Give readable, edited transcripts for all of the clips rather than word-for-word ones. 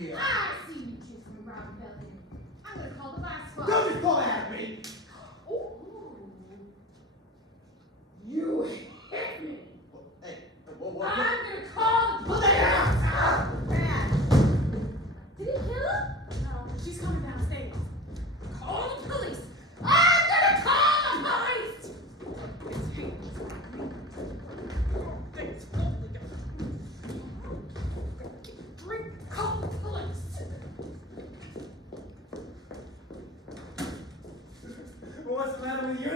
me up. I see you kissing around the building. I'm gonna call the vice squad. Don't just pull at me. Ooh. You hit me. Hey, what? I'm gonna call the Put police. that out! Did he kill her? No, she's coming downstairs. Call the police. I'm gonna call the police. Call the police. What's the matter with you?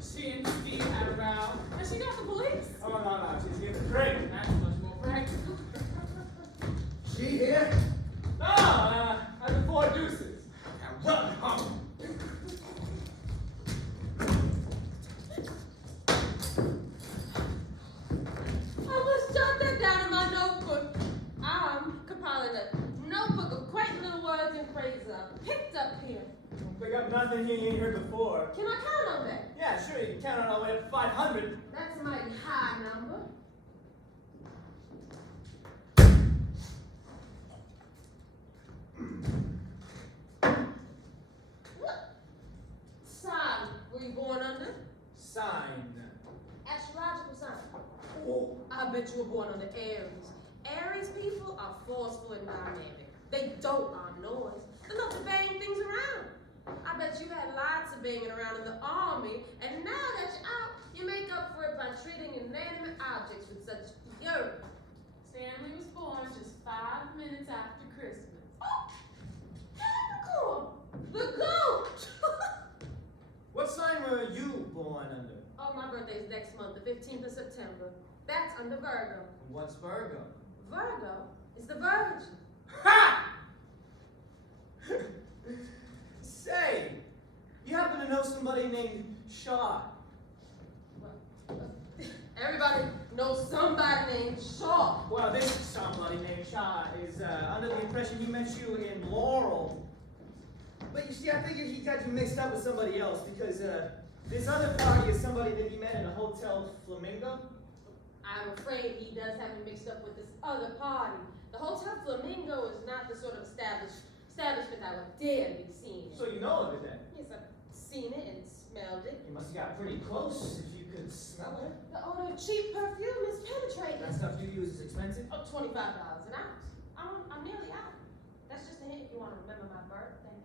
She and Steve had a row, and she got the police. Oh, no, she's getting a drink. That's much more practical. She here? No, at the Four Deuces. Now run home. I must jot that down in my notebook. I'm compiling a notebook of quaint little words and phrases I picked up here. Don't pick up nothing you ain't heard before. Can I count on that? Yeah, sure, you can count on all the way up to 500. That's a mighty high number. What sign were you born under? Sign. Astrological sign. Oh. I bet you were born under Aries. Aries people are forceful and dynamic. They don't arm noise. They love to bang things around. I bet you had lots of banging around in the army, and now that you're out, you make up for it by treating inanimate objects with such fury. Stanley was born just 5 minutes after Christmas. Oh, Capricorn, the goat. What sign were you born under? Oh, my birthday's next month, the 15th of September. That's under Virgo. What's Virgo? Virgo is the Virgin. Ha! Say, you happen to know somebody named Shaw? Everybody knows somebody named Shaw. Well, this somebody named Shaw is under the impression he met you in Laurel. But you see, I figured he got you mixed up with somebody else because this other party is somebody that he met in a Hotel Flamingo. I'm afraid he does have me mixed up with this other party. The Hotel Flamingo is not the sort of establishment I would dare be seen in. So you know of it then? Yes, I've seen it and smelled it. You must have got pretty close if you could smell it. The odor of cheap perfume is penetrating. That stuff you use is expensive? Oh, $25 an ounce. I'm nearly out. That's just a hint if you want to remember my birthday.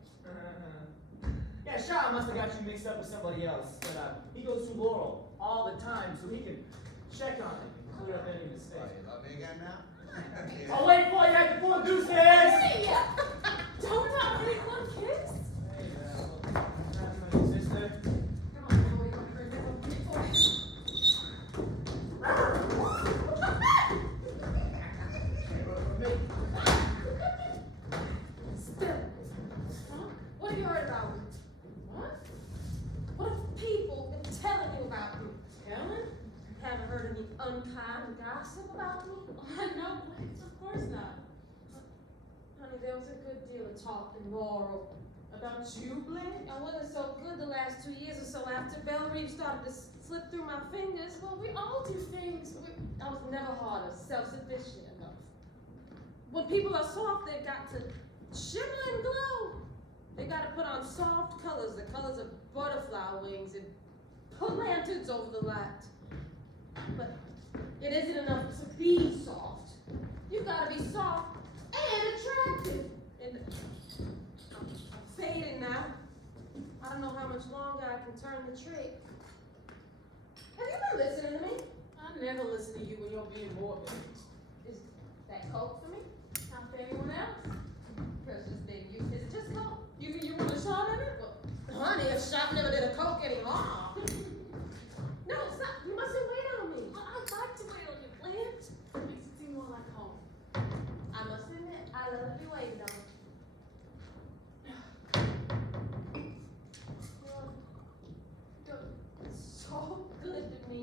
Yeah, Shaw must have got you mixed up with somebody else. But he goes to Laurel all the time so he can check on it and clear up any mistakes. What, you love me again now? I'll wait for you at the Four Deuces! Hey! Don't not really one kiss. Hey, that's my sister. Come on, boy, you want to remember before? Still. Huh? What have you heard about me? What? What have people been telling you about me? Ellen? Haven't heard any unkind gossip about me? No, Blitz, of course not. Honey, there was a good deal of talk in Laurel. About you, Blitz? I wasn't so good the last 2 years or so after Belle Reeve started to slip through my fingers. Well, we all do things. I was never hard or self-sufficient enough. When people are soft, they've got to shimmer and glow. They got to put on soft colors, the colors of butterfly wings, and put lanterns over the light. But it isn't enough to be soft. You've got to be soft and attractive. And I'm fading now. I don't know how much longer I can turn the trick. Have you been listening to me? I never listen to you when you're being morbid. Is that coke for me? Not for anyone else. Precious thing, is it just coke? You want a shot at it? Well, honey, if shop never did a coke anymore. No, stop. You mustn't wait on me. Well, I'd like to wait on you, Blitz. It makes it seem more like home. I must admit, I love to be waited on. You're so good to me.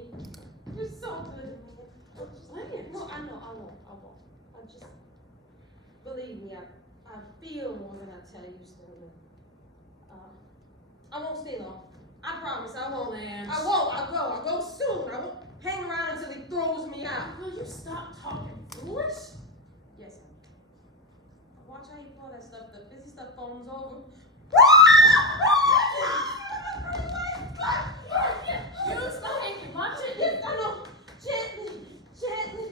You're so good to me. Blitz. No, I won't. I just, believe me, I feel more than I tell you, Sterling. I won't stay long. I promise, I won't. Blanche. I won't. I'll go soon. I won't hang around until he throws me out. Will you stop talking foolish? Yes, sir. Watch how over. Use the hanky, watch it. Yes, I know. Gently, gently.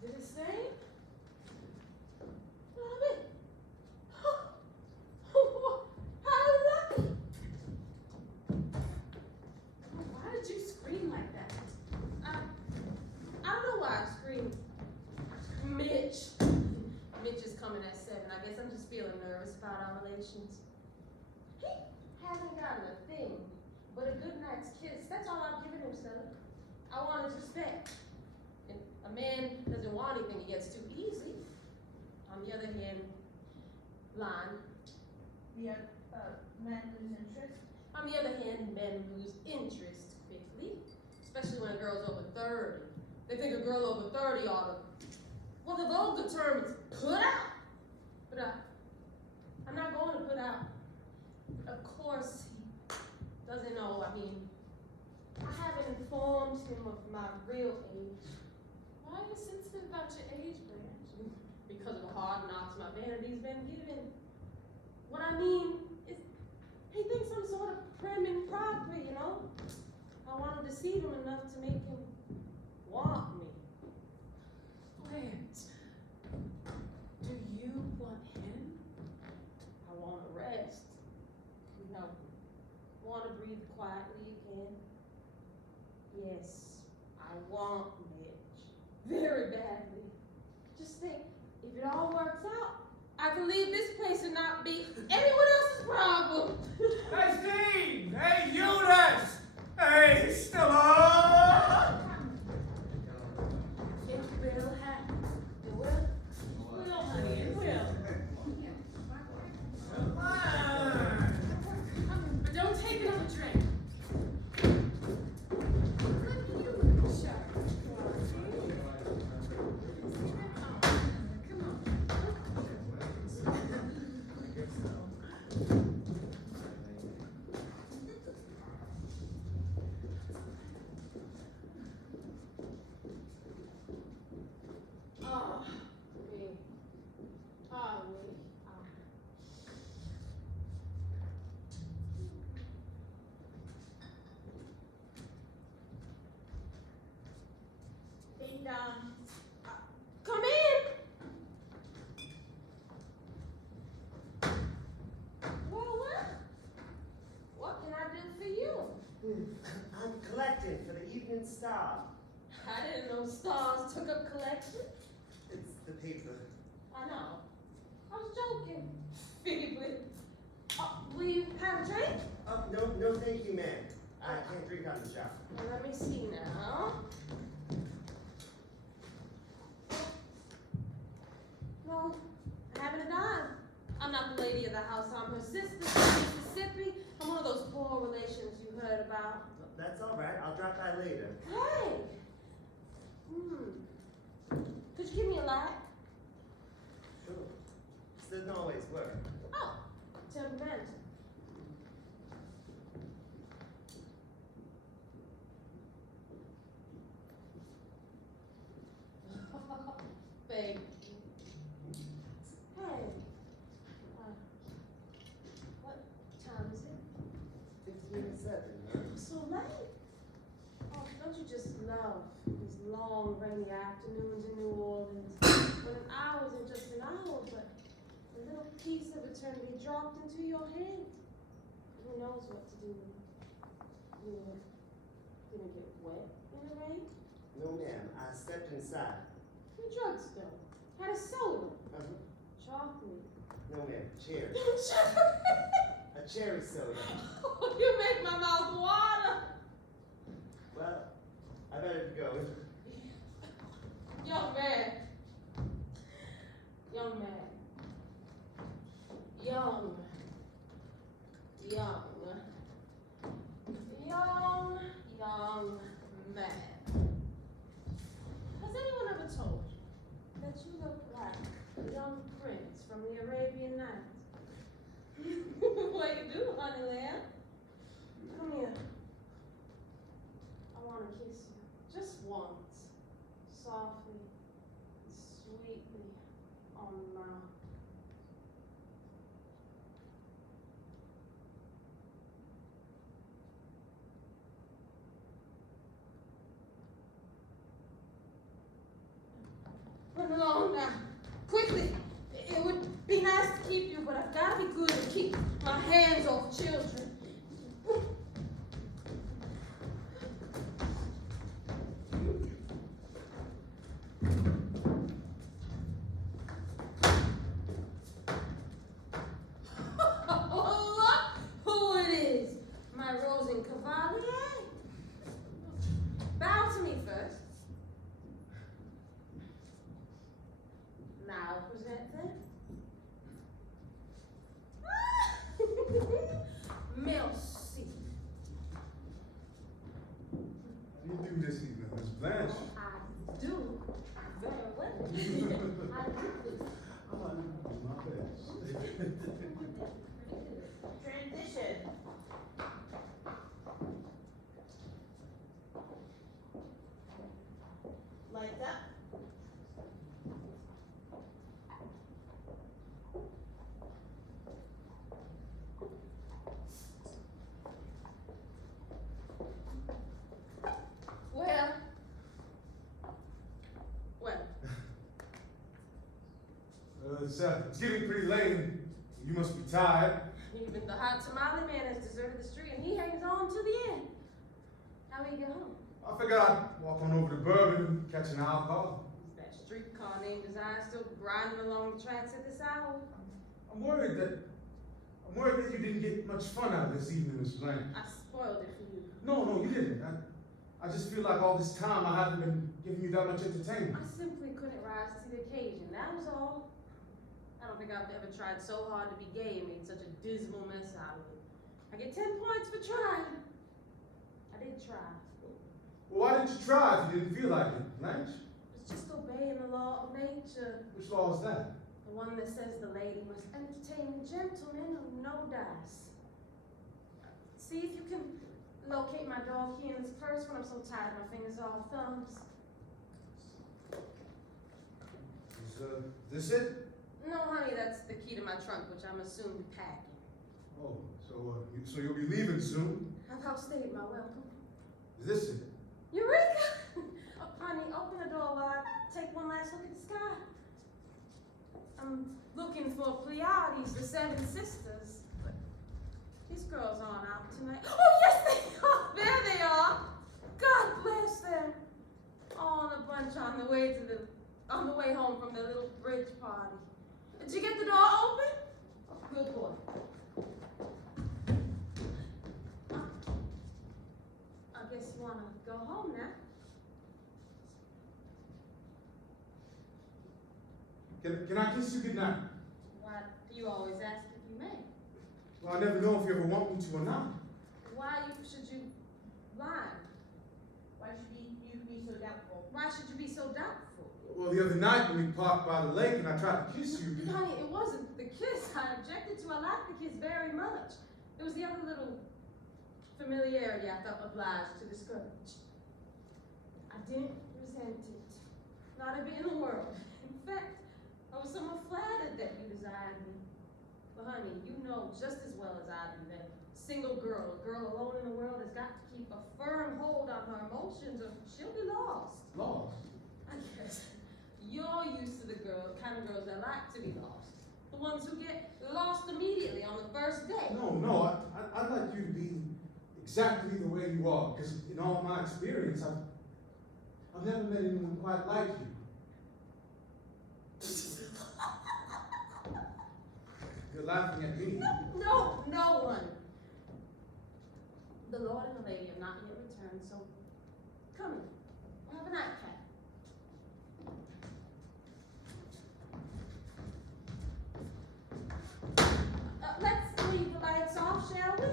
Did it stay? Love it. How lucky. Why did you scream like that? I don't know why I screamed. Mitch. Mitch is coming at 7. I guess I'm just feeling nervous about our relations. He hasn't gotten a thing but a good night's kiss. That's all I've given him, son. I want his respect. And a man doesn't want anything he gets too easy. On the other hand, blind. Men lose interest. On the other hand, men lose interest quickly, especially when a girl's over 30. They think a girl over 30 ought to, well, the vulgar term is put out. But I'm not going to put out. Of course, he doesn't know. I mean, I haven't informed him of my real age. Why are you sensitive about your age, Blanche? Because of the hard knocks my vanity's been given. What I mean is, he thinks I'm sort of prim and proper, you know? I want to deceive him enough to make him want me. Blanche, do you want him? I want to rest. You know, want to breathe quietly again. Yes, I want Mitch. Very badly. Just think, if it all works out, I can leave this place and not be anyone else's problem. Hey, Steve! Hey, Eunice! Hey, Stella! It will happen. It will, honey, it will. Come on! But don't take another drink. Come in. Well, what can I do for you? I'm collecting for the Evening Star. I didn't know stars took up collection. It's the paper. I know. I was joking. Feebly. Will you have a drink? No, thank you, ma'am. I can't drink on the job. Well, let me see now. No, I haven't a dime. I'm not the lady of the house. I'm her sister from Mississippi. I'm one of those poor relations you heard about. That's all right. I'll drop by later. Hey! Could you give me a light? Sure. This doesn't always work. Oh, temperamental. Thank you. Hey, what time is it? 15 to 7, huh? So late. Oh, don't you just love these long, rainy afternoons in New Orleans when an hour isn't just an hour, but a little piece of eternity dropped into your hand? Who knows what to do with it? You didn't get wet in the rain? No, ma'am. I stepped inside. The drugstore. Had a soda. Uh-huh. Chocolate. No, ma'am. Cherry. A cherry soda. Oh, you make my mouth water. Well, I better go. Young man. Young man. Young. Young. Young man. Has anyone ever told you that you look like a young prince from the Arabian Nights? Well, you do, honey lamb. Come here. I want to kiss you. Just once. Softly, sweetly, on the mouth. Run along now. Quickly. It would be nice to keep you, but I've got to be good and keep my hands off children. Oh, look who it is. My Rosen Cavalier. Bow to me first. Now present them. Merci. How do you do this evening, Miss Blanche? I do very well. I do. I'm gonna do my best. Transition. Lights up. Well. It's getting pretty late. You must be tired. Even the hot tamale man has deserted the street and he hangs on to the end. How will you get home? I figured I'd walk on over to Bourbon and catch an alcohol. Is that streetcar named Design still grinding along the tracks at this hour? I'm worried that you didn't get much fun out of this evening, Miss Blanche. I spoiled it for you. No, you didn't. I just feel like all this time I haven't been giving you that much entertainment. I simply couldn't rise to the occasion, that was all. I don't think I've ever tried so hard to be gay and made such a dismal mess out of it. I get 10 points for trying. I did try. Well, why didn't you try if you didn't feel like it, Blanche? It's just obeying the law of nature. Which law is that? The one that says the lady must entertain the gentleman who no dice. See if you can locate my dog key in this purse when I'm so tired my fingers are all thumbs. Is this it? No, honey, that's the key to my trunk, which I'm assuming you're packing. Oh, so you'll be leaving soon? I've outstayed my welcome. Is this it? Eureka! Oh, honey, open the door while I take one last look at the sky. I'm looking for Pleiades, the Seven Sisters, but these girls aren't out tonight. Oh, yes, they are! There they are! God bless them! All in a bunch on the way home from their little bridge party. Did you get the door open? Good boy. I guess you wanna go home now. Can I kiss you goodnight? Why do you always ask if you may? Well, I never know if you ever want me to or not. Why should you lie? Why should you be so doubtful? Why should you be so doubtful? Well, the other night when we parked by the lake and I tried to kiss you. Honey, it wasn't the kiss I objected to. I liked the kiss very much. It was the other little familiarity I felt obliged to discourage. I didn't resent it. Not a bit in the world. In fact, I was somewhat flattered that you desired me. But honey, you know just as well as I do that a single girl, a girl alone in the world, has got to keep a firm hold on her emotions or she'll be lost. Lost? I guess you're used to the kind of girls that like to be lost. The ones who get lost immediately on the first day. No, I'd like you to be exactly the way you are, because in all my experience, I've never met anyone quite like you. You're laughing at me. No one. The Lord and the lady have not yet returned, so come in. We'll have a nightcap. Let's leave the lights off, shall we?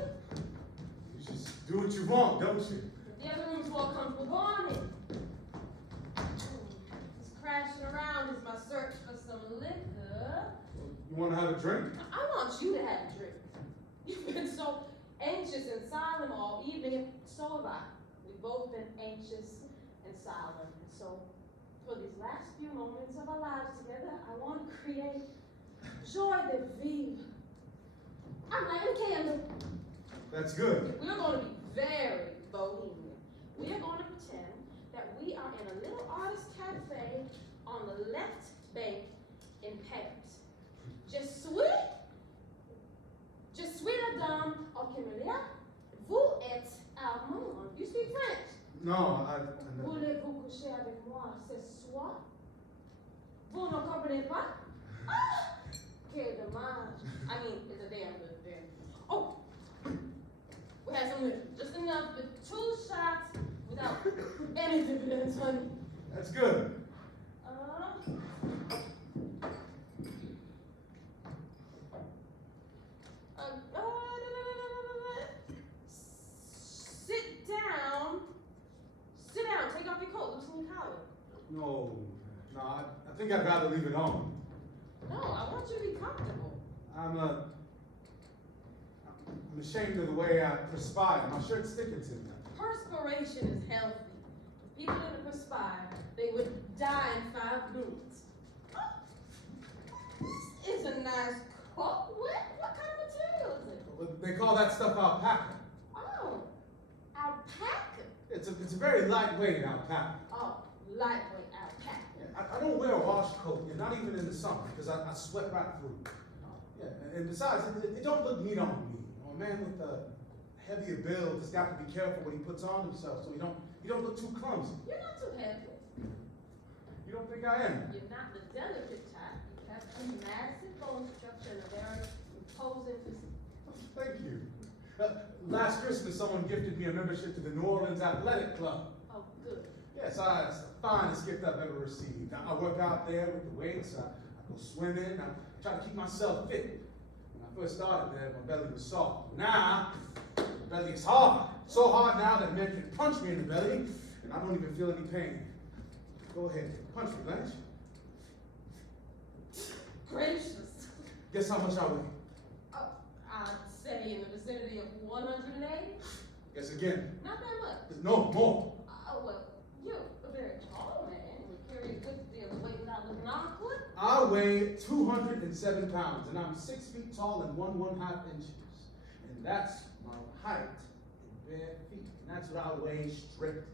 You just do what you want, don't you? The other room's more comfortable. Go on in. This crashing around is my search for some liquor. You want to have a drink? I want you to have a drink. You've been so anxious and silent all evening, and so have I. We've both been anxious and silent. And so, for these last few moments of our lives together, I want to create joy de vivre. I'm lighting a candle. That's good. We're going to be very bohemian. We are going to pretend that we are in a little artist cafe on the the left bank in Paris. Je suis la dame au Camellia. Vous êtes allemand. You speak French. No, I never. Voulez-vous coucher avec moi ce soir? Vous ne comprenez pas? Ah! Quel dommage. I mean, it's a damn good thing. Oh! We had some liquor. Just enough with 2 shots without any dividends, honey. That's good. Sit down. Sit down. Take off your coat. Loosen your collar. No, I think I'd rather leave it on. No, I want you to be comfortable. I'm ashamed of the way I perspire. My shirt's sticking to me. Perspiration is healthy. If people didn't perspire, they would die in 5 minutes. This is a nice coat. What kind of material is it? They call that stuff alpaca. Oh, alpaca. It's a very lightweight alpaca. Oh, lightweight alpaca. I don't wear a wash coat, not even in the summer, because I sweat right through. Yeah, and besides, it don't look neat on me. A man with a heavier build has got to be careful what he puts on himself, so you don't look too clumsy. You're not too heavy. You don't think I am? You're not the delicate type. You have a massive bone structure and a very imposing physique. Thank you. Last Christmas, someone gifted me a membership to the New Orleans Athletic Club. Oh, good. Yes, it's the finest gift I've ever received. I work out there with the weights, I go swimming, I try to keep myself fit. When I first started there, my belly was soft. Now, my belly is hard. So hard now that men can punch me in the belly, and I don't even feel any pain. Go ahead, punch me, Blanche. Gracious. Guess how much I weigh? Oh, I'd say in the vicinity of 180. Guess again. Not that much. No, more. Oh, well, you're a very tall man. You carry a good deal of weight without looking awkward. I weigh 207 pounds, and I'm 6 feet tall and 1½ inches. And that's my height in bare feet. And that's what I weigh strict.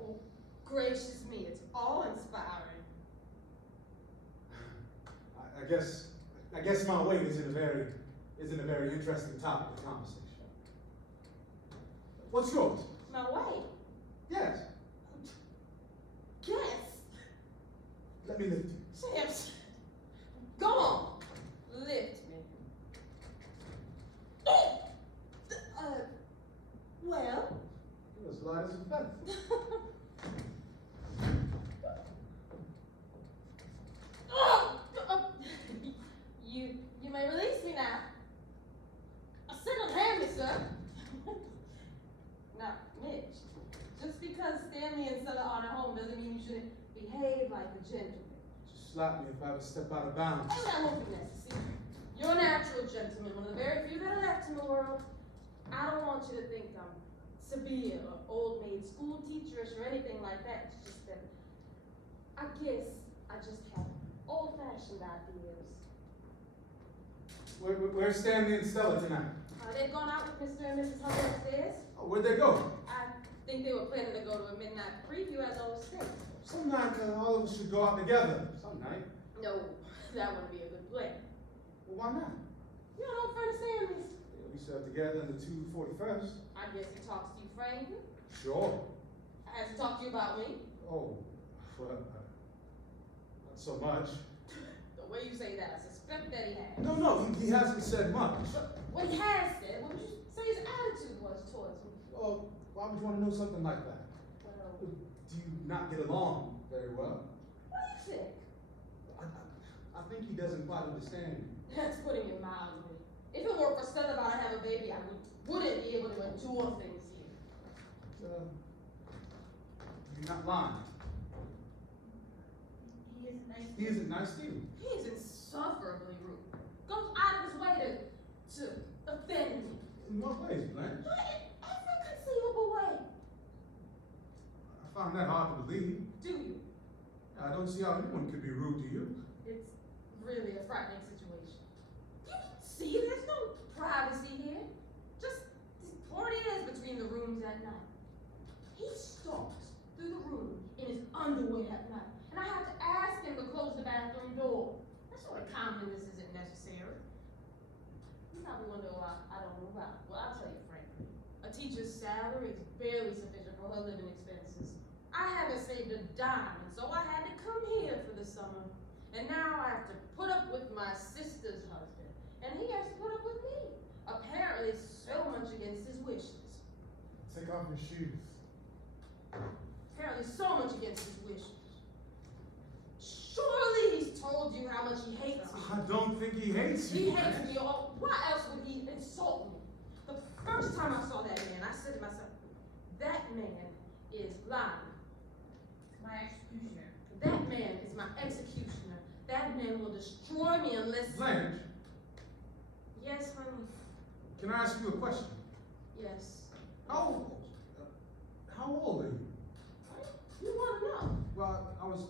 Oh, gracious me, it's awe-inspiring. I guess my weight isn't a very interesting topic of conversation. What's yours? My weight? Yes. Guess. Let me lift you. Samson, go on, lift me. Well? You're as light as a feather. You may release me now. Single-handedly, sir. Now, Mitch, just because Stanley and Stella aren't at home doesn't mean you shouldn't behave like a gentleman. Just slap me if I ever step out of bounds. And that won't be necessary. You're a natural gentleman, one of the very few that are left in the world. I don't want you to think I'm severe or old maid school teacherish or anything like that. It's just that I guess I just have old-fashioned ideas. Where's Stanley and Stella tonight? They've gone out with Mr. and Mrs. Hubbard upstairs. Oh, where'd they go? I think they were planning to go to a midnight preview as I was saying. Some night all of us should go out together. Some night. No, that wouldn't be a good plan. Well, why not? You don't know friend Stanley's. Yeah, we serve together in the 241st. I guess he talks to you frankly. Sure. Has he talked to you about me? Oh, well, not so much. The way you say that, I suspect that he has. No, he hasn't said much. What he has said, what would you say his attitude was towards me? Well, why would you want to know something like that? Well, Do you not get along very well? what do you think? I think he doesn't quite understand you. That's putting it mildly. If it weren't for Stella about to have a baby, I wouldn't be able to endure things here. You're not lying. He is nice. He isn't nice to you. He is insufferably rude. Goes out of his way to offend me. In what ways, Blanche? Not in every conceivable way. I find that hard to believe. Do you? I don't see how anyone could be rude to you. It's really a frightening situation. You can see there's no privacy here. Just these portieres between the rooms at night. He stalks through the room in his underwear at night. And I have to ask him to close the calmness isn't necessary. You probably wonder why I don't move out. Well, I'll tell you frankly. A teacher's salary is barely sufficient for her living expenses. I haven't saved a dime, and so I had to come here for the summer. And now I have to put up with my sister's husband, and he has to put up with me. Apparently so much against his wishes. Take off your shoes. Apparently so much against his wishes. Surely he's told you how much he hates me. I don't think he hates He you. hates man. me all. Why else would he insult me? The first time I saw that man, I said to myself, that man is lying. My executioner. That man is my executioner. That man will destroy me unless. Blanche, Yes, honey. can I ask you a question? Yes. How old are you? You want to know? Well, I was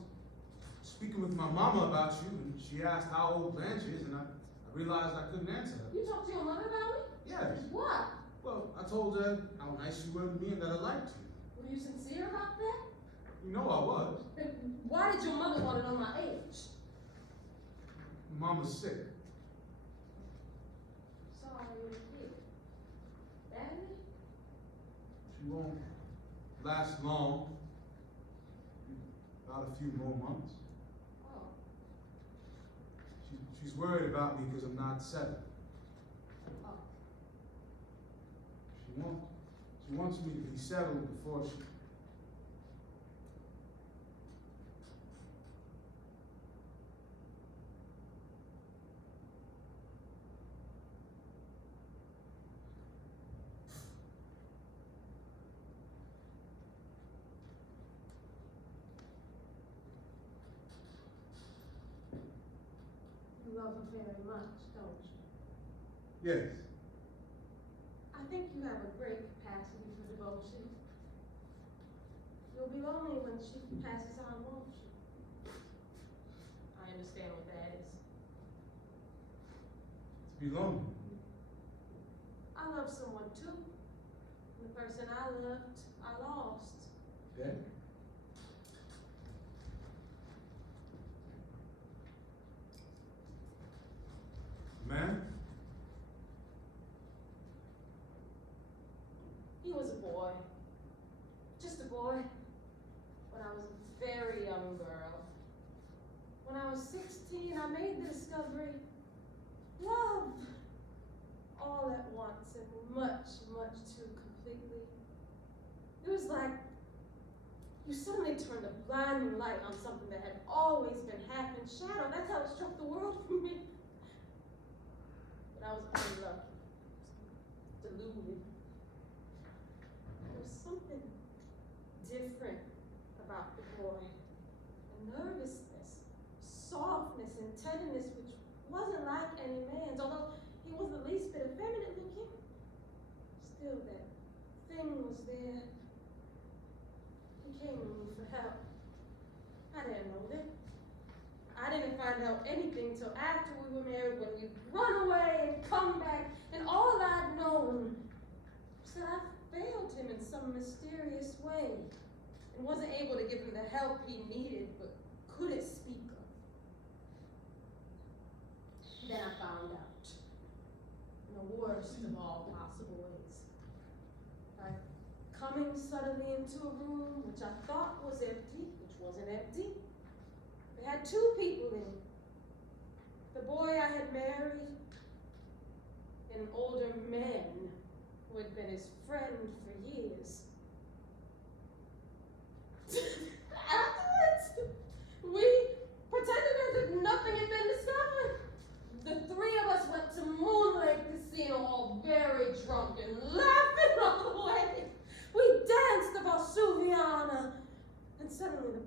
speaking with my mama about you, and she asked how old Blanche is, and I realized I couldn't answer her. You talked to your mother about me? Yes. What? Well, I told her how nice you were to me and that I liked you. Were you sincere about that? You know I was. Why did your mother want to know my age? Mama's sick. Sorry you're a kid. Badly? She won't last long. About a few more months. Oh. She's worried about me because I'm not 7. Oh. She wants me to be settled before she. You love her very much, don't you? Yes. I think you have a great capacity for devotion. You'll be lonely when she passes on, won't you? I understand what that is. To be lonely. I love someone too. And the person I loved, I lost. Dead? Man? He was a boy. Just a boy. When I was a very young girl. When I was 16, I made the discovery. Love. All at once and much, much too completely. It was like you suddenly turned a blinding light on something that had always been half in shadow. That's how it struck the world for me. But I was unlucky. Deluded. There was something different about the boy. A nervousness, softness, and tenderness which wasn't like any man's, although he was the least bit effeminate looking. Still, that thing was there. He came to me for help. I didn't know that. I didn't find out anything till after we were married, when you'd run away and come back, and all I'd known was that I failed him in some mysterious way and wasn't able to give him the help he needed but couldn't speak of. Then I found out, in the worst of all possible ways, by coming suddenly into a room which I thought was empty, which wasn't empty. It had 2 people in it. The boy I had married, and an older man who had been his friend for years. Afterwards, we pretended as if nothing had been discovered. The 3 of us went to Moonlight Casino all very drunk and laughing all the way. We danced the Valsuviana, and suddenly,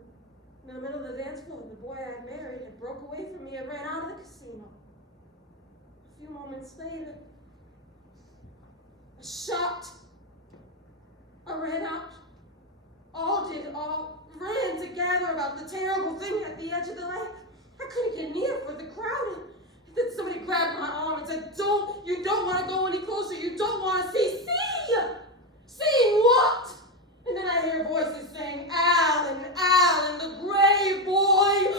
in the middle of the dance floor, the boy I had married had broke away from me and ran out of the casino. A few moments later, I shot. I ran out. All ran to gather about the terrible thing at the edge of the lake. I couldn't get near for the crowd. And then somebody grabbed my arm and said, you don't want to go any closer. You don't want to see. See? Seeing what? And then I hear voices saying, Alan, the grave boy.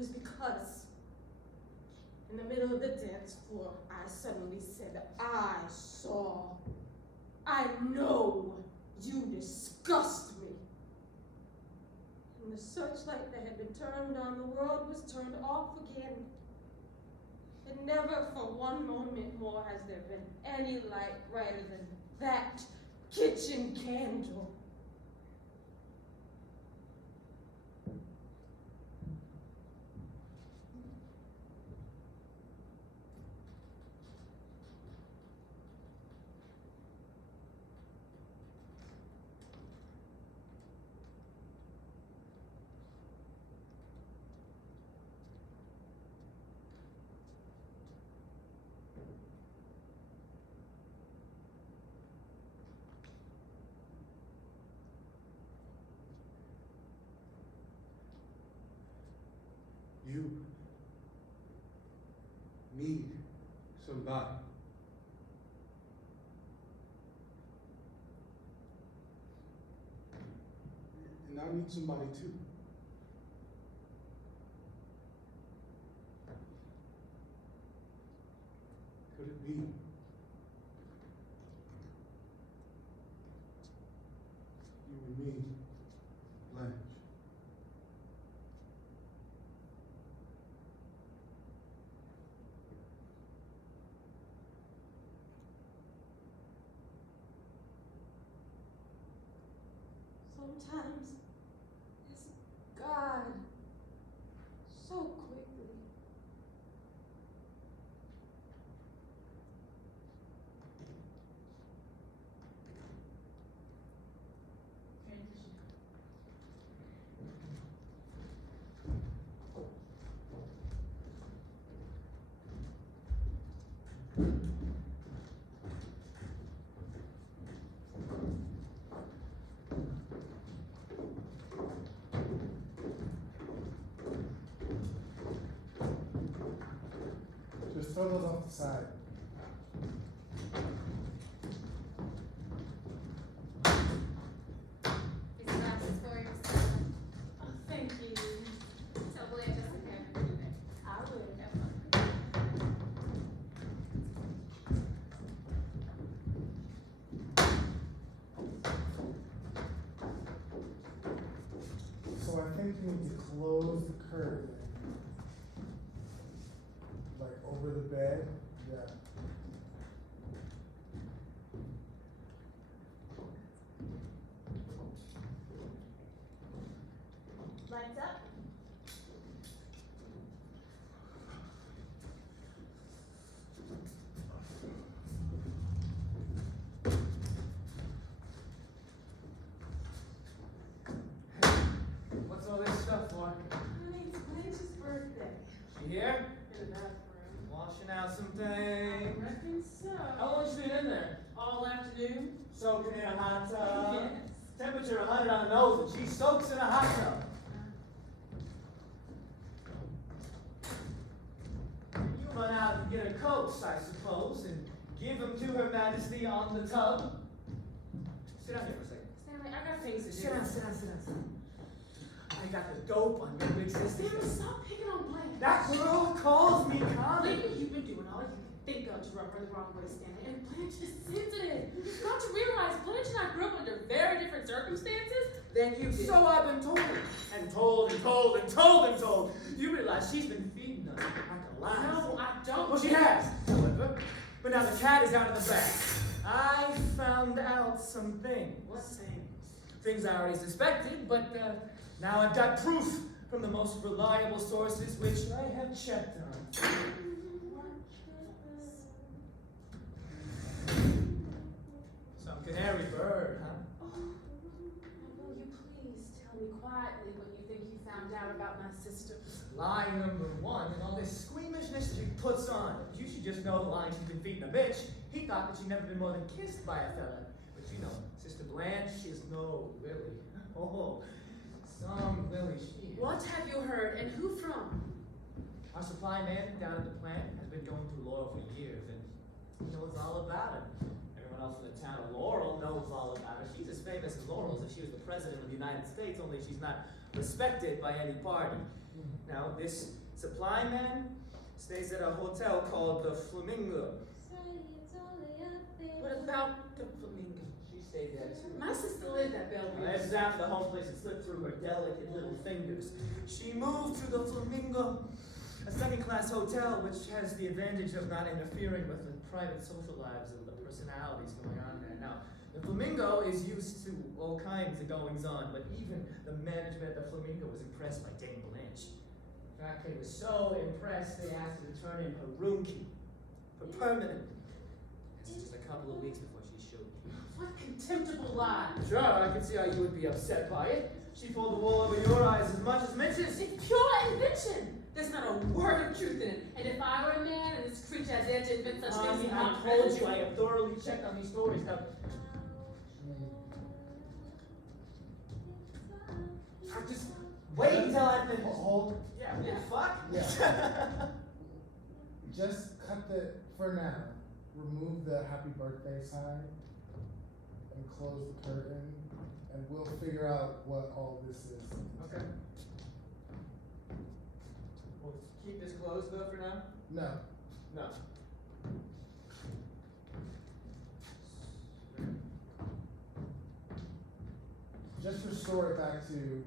was because in the middle of the dance floor, I suddenly said, I saw, I know you disgust me. And the searchlight that had been turned on the world was turned off again. And never for one moment more has there been any light brighter than that kitchen candle. You need somebody. And I need somebody too. Could it be? You and me, Blanche. Sometimes it's God so quickly. Just throw those off the side. These glasses for you, Mr. Oh, thank you. Tell Blanche I said happy birthday. I will. Have fun. So I think you need to close the curtain. Like over the bed. Yeah. Lights up. What's all this stuff for? Honey, it's Blanche's birthday. She here? In the bathroom. Washing out some I things. reckon so. How long you been in there? All afternoon? Soaking in a hot tub. Yes. Temperature 100 on the nose, and she soaks in a hot tub. You run out and get her coats, I suppose, and give them to Her Majesty on the tub. Sit down here for a second. Stanley, I got things to do. Sit down, sit down, sit down, sit down. I got the dope on your big sister. Stanley, stop picking on Blanche. That girl calls me Connie. Lately, you've been doing all you can think of to rub her the wrong way, Stanley. And Blanche is sensitive. You've got to realize Blanche and I grew up under very different circumstances than you did. So I've been told, and told, and told, and told, and told. You realize she's been feeding us like a lion. No, I don't. Well, she has, however. But now the cat is out of the bag. I found out some things. What things? Things I already suspected, but now I've got proof from the most reliable sources which I have checked on. Some canary bird, huh? Will you please tell me quietly what you think you found out about my sister? Lie number one, and all this squeamishness she puts on. You should just know the line she's been feeding a bitch. He thought that she'd never been more than kissed by a fella. But you know, Sister Blanche is no Lily. Oh, some Lily she is. What have you heard, and who from? Our supply man down at the plant has been going through Laurel for years, and he knows all about her. Everyone else in the town of Laurel knows all about her. She's as famous as Laurel as if she was the president of the United States, only she's not respected by any party. Now, this supply man stays at a hotel called the Flamingo. What about the flamingo? She stayed there too. My sister lived at Bellevue. This is after the home place had slipped through her delicate little fingers. She moved to the Flamingo, a second-class hotel which has the advantage of not interfering with the private social lives of the personalities going on there. Now, the Flamingo is used to all kinds of goings-on, but even the management of the Flamingo was impressed by Dame Blanche. In fact, they were so impressed they asked her to turn in her room key for permanent. It's just a couple of weeks before she showed me. What contemptible lie. Sure, I can see how you would be upset by it. She pulled the wool over your eyes as much as Mitch's. It's pure invention. There's not a word of truth in it. And if I were a man and this creature had dared to invent such things in my I told presence, you, I have thoroughly checked on these stories. Now, I just wait until I finish. Hold, Yeah, what the fuck? Yeah. just cut the, for now, remove the happy birthday sign and close the curtain, and we'll figure out what all this is. Okay. We'll keep this closed though for now? No, No. just restore it back to,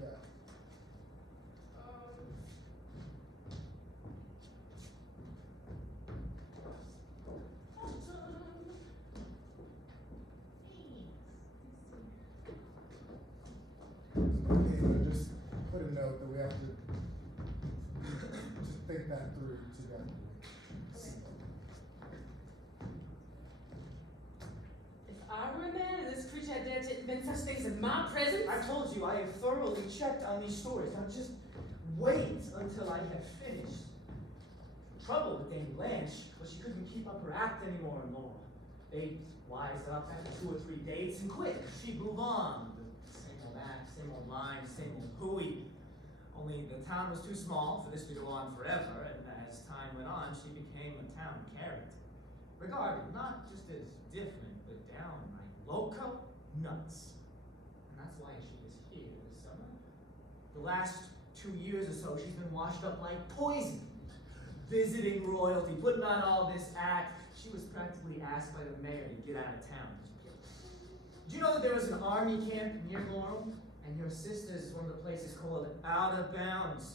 yeah. Okay, but just put a note that we have to just think that through together. if I were a man and this creature had dared to invent such things in my presence, I told you, I have thoroughly checked on these stories. Now just wait until I have finished. The trouble with Dame Blanche was she couldn't keep up her act anymore in Laurel. They wised up after 2 or 3 dates and quit. She'd move on. The same old act, same old line, same old hooey. Only the town was too small for this to go on forever, and as time went on, she became a town character. Regarded not just as different, but downright loco nuts. And that's why she was here this summer. The last 2 years or so, she's been washed up like poison. Visiting royalty, putting on all this act. She was practically asked by the mayor to get out of town. Did you know that there was an army camp near Laurel? And your sister's one of the places called Out of Bounds.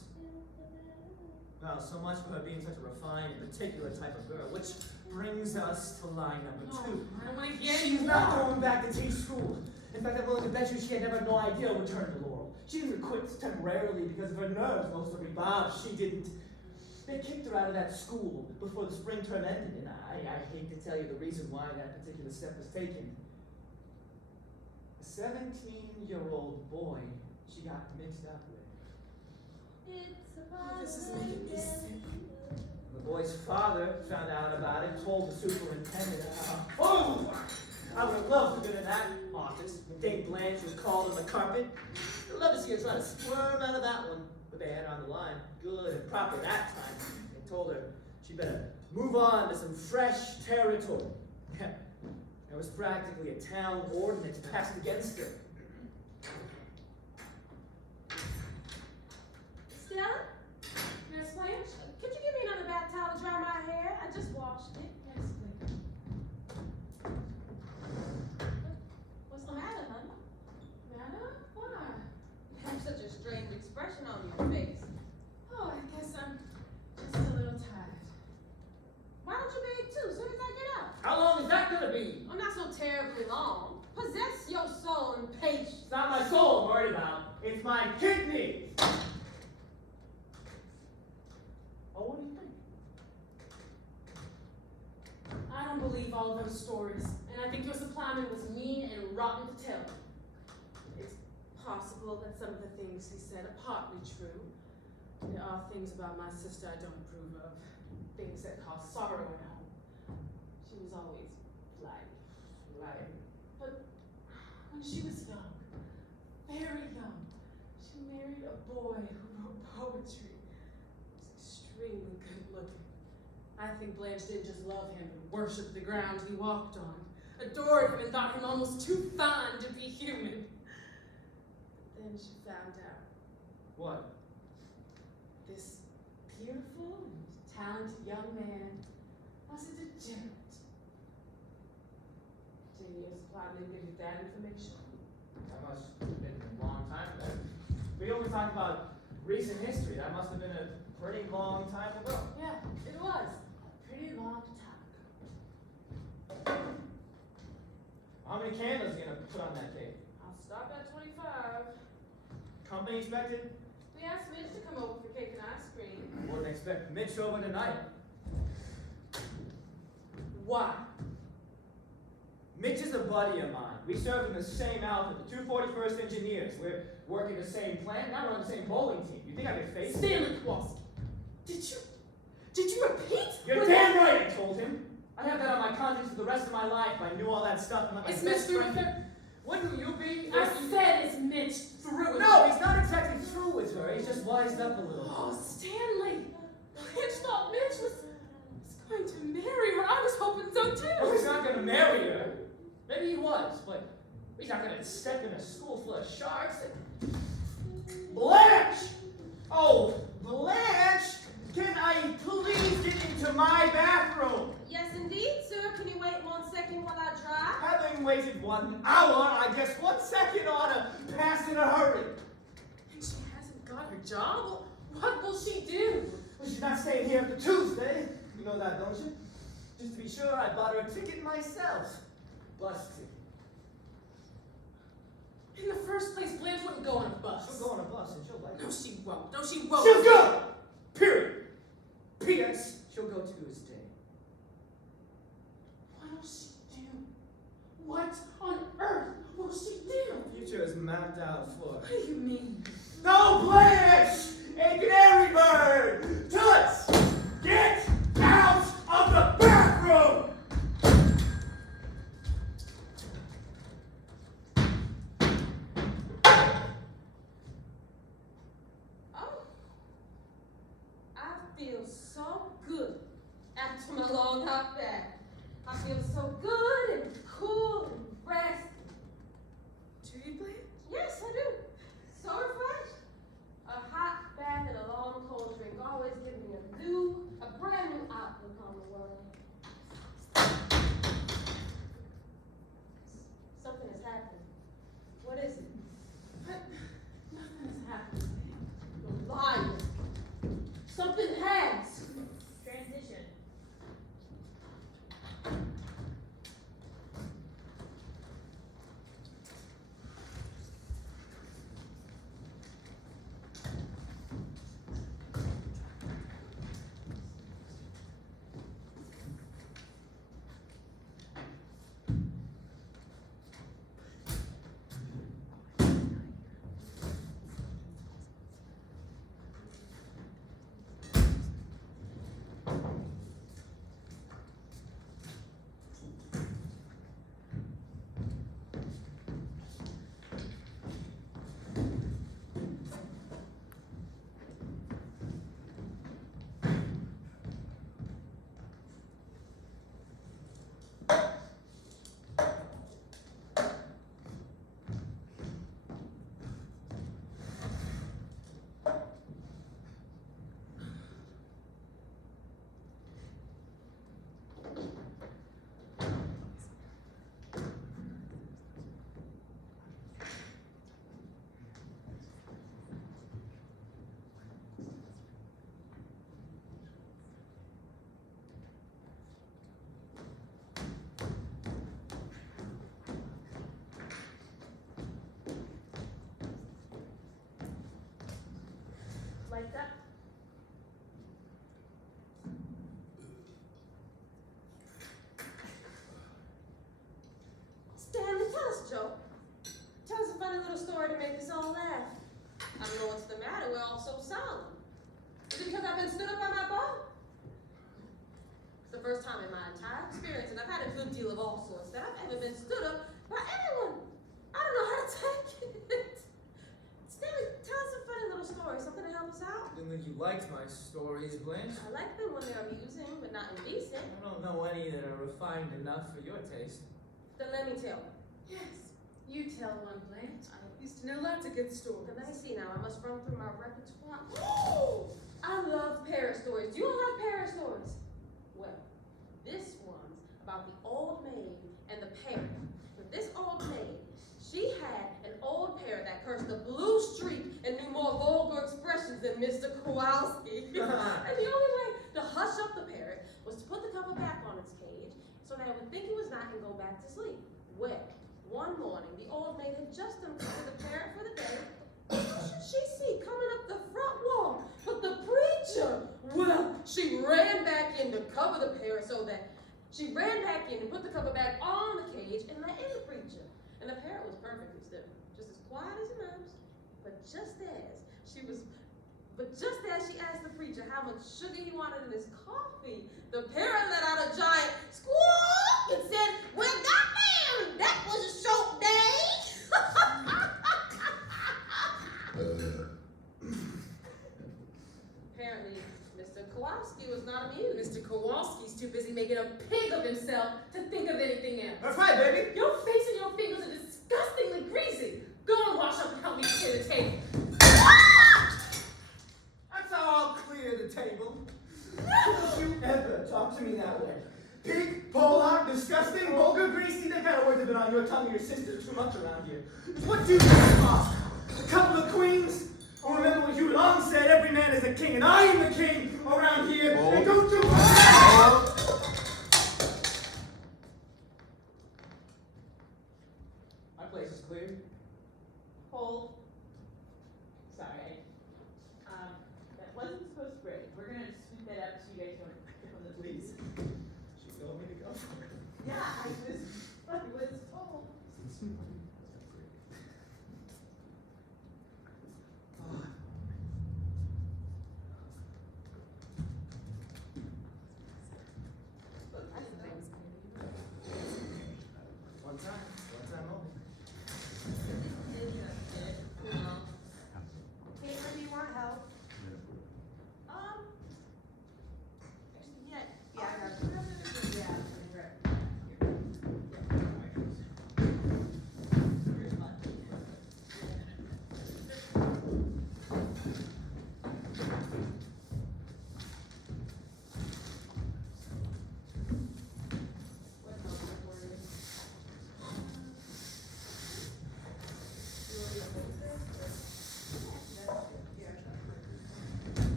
Well, so much for her being such a refined and particular type of girl, which brings us to line number 2. I don't want to hear She's any not more. going back to teach school. In fact, I'm willing to bet you she had never no idea would return to Laurel. She didn't quit temporarily because of her nerves, most of Bob. She didn't. They kicked her out of that school before the spring term ended, and I hate to tell you the reason why that particular step was taken. A 17-year-old boy she got mixed up with. This is making me sick. The boy's father found out about it, told the superintendent. Oh! I would have loved to have been in that office when Dame Blanche was called on the carpet. I'd love to see her try to squirm out of that one. But they had her on the line, good and proper that time. They told her she better move on to some fresh territory. There was practically a town ordinance passed against her. Stella, Miss Blanche? could you give me another bath towel to dry my hair? I just washed it. Yes, please. What's the matter, honey? Matter? Why? You have such a strange expression on your face. Oh, I guess I'm just a little tired. Why don't you bathe too, as soon as I get out? How long is that gonna be? I'm not so terribly long. Possess your soul and patience. It's not my soul I'm worried about. It's my kidneys. Oh, what do you think? I don't believe all of those stories, and I think your supply man was mean and rotten to tell. It's possible that some of the things he said are partly true. There are things about my sister I don't approve of, things that cause sorrow at home. She was always lying. But when she was young, very young, she married a boy who wrote poetry. He was extremely good looking. I think Blanche didn't just love him and worship the ground he walked on, adored him and thought him almost too fine to be human. But then she found out. What? tearful and talented young man was a degenerate. 10 years supply didn't give you that information. That must have been a long time ago. We only talk about recent history. That must have been a pretty long time ago. Yeah, it was a pretty long time. How many candles are you gonna put on that cake? I'll stop at 25. Company expected? We asked Mitch to come over for cake and ice cream. I wouldn't expect Mitch over tonight. Why? Mitch is a buddy of mine. We serve in the same outfit, the 241st Engineers. We're working the same plant, now we're on the same bowling team. You think I could face it? Stanley Kowalski, did you repeat? You're damn right, I told him. I have that on my conscience for the rest of my life. I knew all that stuff. My It's best Mitch friend. through with her. Wouldn't you be? I said it's Mitch through with No, her. he's not exactly through with her. He's just wised up a little. Oh, Stanley. Mitch thought Mitch was going to marry her. I was hoping so Oh, too. he's not gonna marry her. Maybe he was, but he's not gonna step in a school full of sharks. Blanche! Oh, Blanche! Can I please get into my bathroom? Yes, indeed, sir. Can you wait 1 second while I dry? Having waited 1 hour, I guess 1 second ought to pass in a hurry. And she hasn't got her job. What will she do? Well, she's not staying here after Tuesday. You know that, don't you? Just to be sure, I bought her a ticket myself. Bus ticket. In the first place, Blanche wouldn't go on a bus. She'll go on a bus and she'll like it. No, she won't. No, she won't. She'll go! Period. P.S. She'll go Tuesday. What will she do? What on earth will she do? The future is mapped out for. What do you mean? No, Blanche! A canary bird! Toots! Get out of the bathroom! Oh, I feel so good after my long hot bath. I feel so good and cool and rested. Do you, Blanche? Yes, I do. So refreshed. A hot bath and a long cold drink always give me a brand new outlook on the world. Something has happened. What is it? But nothing has happened. You're lying. Something has. Transition. Like that? Stanley, tell us a joke. Tell us a funny little story to make us all laugh. I don't know what's the matter. We're all so solemn. Is it because I've been stood up by my boat? It's the first time in my entire experience, and I've had a good deal of all sorts, that I've ever been stood up by anyone. I don't know how to take it. Stanley, tell us a funny little story, something to help us out. Didn't think you liked my stories, Blanche. I like them when they're amusing, but not indecent. I don't know any that are refined enough for your taste. Then let me tell. Yes. You tell one, Blanche. I used to know lots of good stories. But let me see now. I must run through my repertoire. Ooh! I I love parrot stories. Do you all like parrot stories? Well, this one's about the old maid and the parrot. But this old maid, she had an old parrot that cursed the blue streak and knew more vulgar expressions than Mr. Kowalski. And the only way to hush up the parrot was to put the cover back on its cage so that it would think it was not and go back to sleep. Well, one morning, the old maid had just uncovered the parrot for the day. Who should she see coming up the front wall but the preacher? Well, she ran back in to cover the parrot so that she ran back in to put the cover back on the cage and let in the preacher. And the parrot was perfectly still, just as quiet as a mouse. But just as she asked the preacher how much sugar he wanted in his coffee, the parrot let out a giant squawk and said, "Well, goddamn, that was a short day." Apparently, Mr. Kowalski was not amused. Mr. Kowalski's too busy making a pig of himself to think of anything else. That's right, baby. Your face and your fingers are disgustingly greasy. Go and wash up and help me clear the table. That's how I'll clear the table. Don't you ever talk to me that way. Pig, polar, disgusting, vulgar, greasy, that kind of words have been on your tongue and your sister too much around here. What do you ask? A couple of queens? Oh, remember what Hugh Long said, every man is a king, and I am the king around here. Oh. And don't you... My place is clear. Hold. Sorry. That wasn't supposed to break. We're gonna sweep that up so you guys don't pick on the Please. She told me to go for it. Yeah, I was told. One time only. Hey,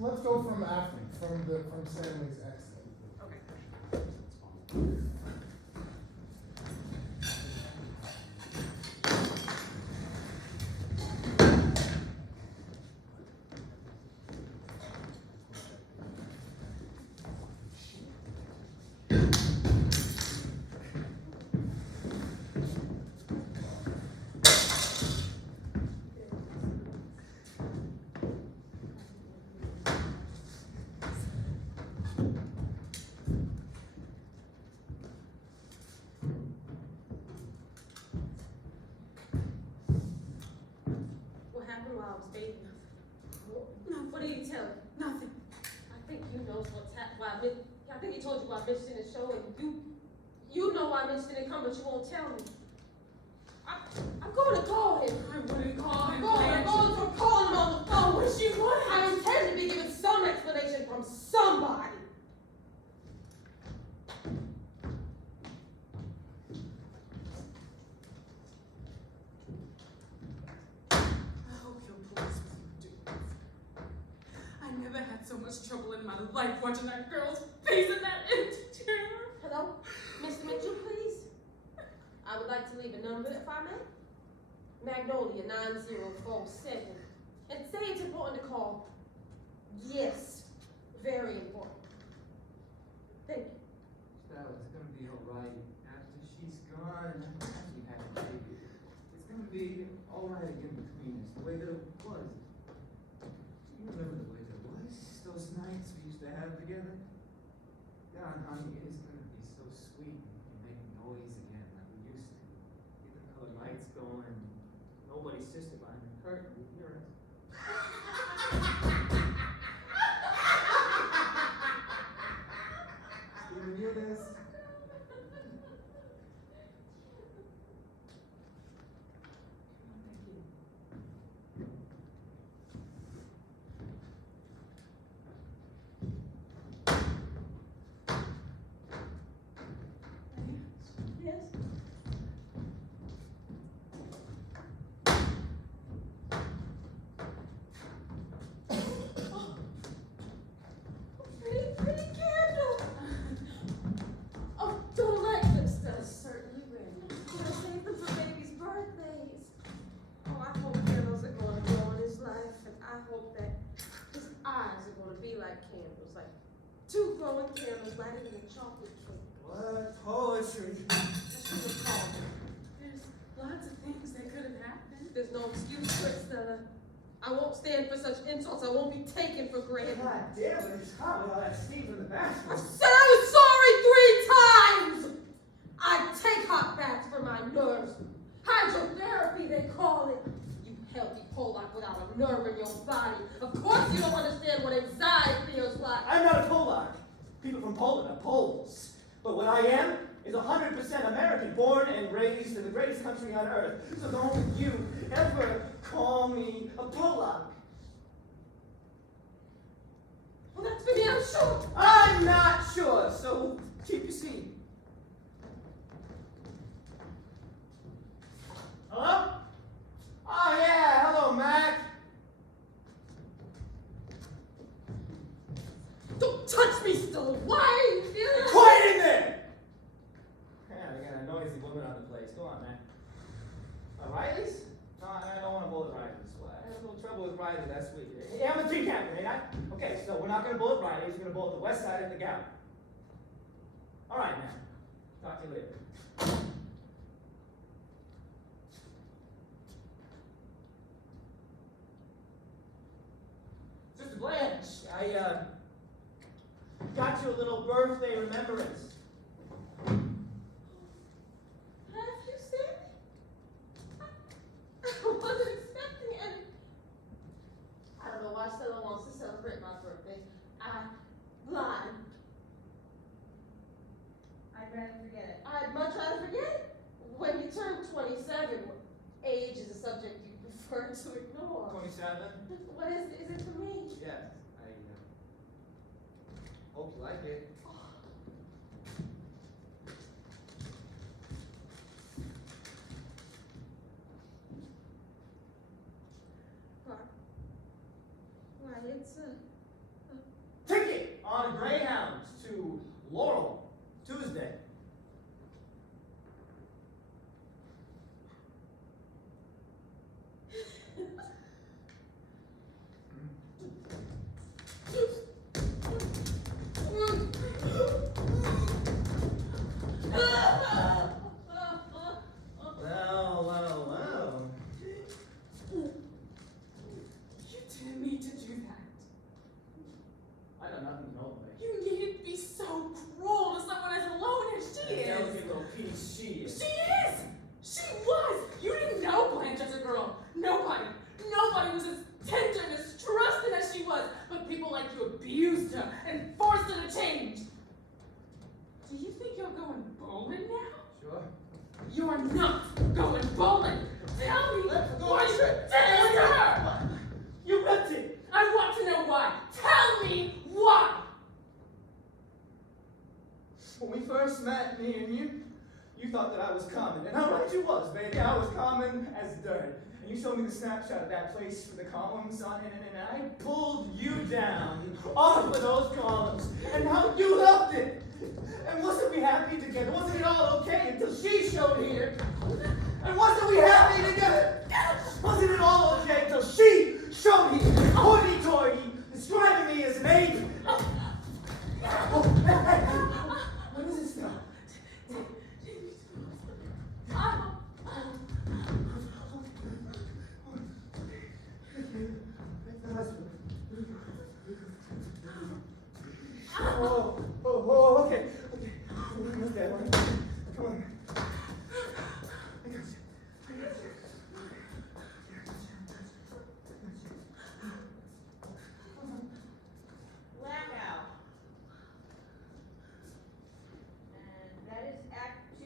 Let's go from Stanley's exit. Okay. What happened while I was bathing? No. What did he tell you? Nothing. I think you knows what's happened. I think he told you why Mitch didn't show, and you know why Mitch didn't come, but you won't tell me. I'm going to call him. I wouldn't call him. I'm going to call him on the phone. Wish you would. I intend to be given some explanation from somebody. I hope you'll please do this. I never had so much trouble in my life watching that girl's face in that empty chair. Hello? Mr. Mitchell, please? I would like to leave a number, if I may. Magnolia 9047. And say it's important to call. Yes. Very important. Thank you. Stella, it's gonna be alright. After she's gone, after you have a baby, it's gonna be alright again between us, the way that it was. You remember the way that it was? Those nights we used to have together? God, honey, it's gonna be so sweet and make noise again like we used to. Get the color lights going, nobody's sister behind the curtain would hear us. Steven, you this? Yes? Pretty candle. Oh, don't like them stuff. Certainly will. Gotta save them for baby's birthdays. Oh, I hope candles are gonna grow in his life, and I hope that his eyes are gonna be like candles, like two glowing candles lighted in a chocolate cake. What poetry? That's what we call it. There's lots of things that could have happened. There's no excuse for it, Stella. I won't stand for such insults. I won't be taken for granted. God damn it, it's hot with all that steam from the I bathroom. said I was sorry 3 times! I take hot baths for my nerves. Hydrotherapy, they call it. You healthy Polak without a nerve in your body. Of course you don't understand what anxiety feels like. I'm not a Polak. People from Poland are Poles. But what I am is 100% American, born and raised in the greatest country on earth. So don't you ever call me a Polak. Well, that's for me, I'm sure. I'm not sure, so keep your seat. Hello? Oh yeah, hello Mac. Don't touch me, Stella. Why are you feeling Quiet in there! Yeah, we got a noisy woman on the place. Go on, man. Riley's? No, I don't want to bullet Riley's. Well, I had a little trouble with Riley last week. Hey, I'm a team captain, ain't I? Okay, so we're not going to bullet Riley. We're going to bullet the west side of the galley. All right, man. Talk to you later. Sister Blanche, I got you a little birthday remembrance. Have you seen me? I wasn't expecting any. I don't know why Stella wants to celebrate my birthday. I lied. I'd rather forget it. I'd much rather forget it. When you turn 27, age is a subject you prefer to ignore. 27? What is it? Is it for me? Yes. I hope you like it. Clark, it's a Ticket on a Greyhound to Laurel, Tuesday. Well. You didn't need to do that. I got nothing to know, babe. You needed to be so cruel to someone as alone as she is. Delicate little piece she is. She is! She was! You didn't know Blanche as a girl. Nobody was as tender and as trusted as she was. But people like you abused her and forced her to change. Do you think you're going bowling now? Sure. You're not going bowling! Tell me Let's go. what you did to her! You ripped it! I want to know why! Tell me why! When we first met, me and you thought that I was common. And how right you was, baby. I was common as dirt. And you showed me the snapshot of that place with the columns on it, and I pulled you down off of those columns. And how you loved it! And wasn't we happy together? Wasn't it all okay until she showed here? And wasn't we happy together? Wasn't it all okay until she showed here, hoity-toity, describing me as an ape? Oh, hey. When does it stop? Okay. What's that one? Come on. I got you. Blackout. And that is Act 2.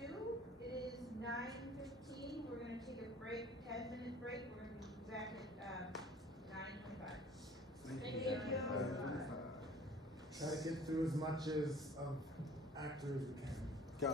It is 9:15. We're gonna take a break, 10-minute break. We're gonna be back at 9:25. Thank you. Try to get through as much as actor as we can. Go.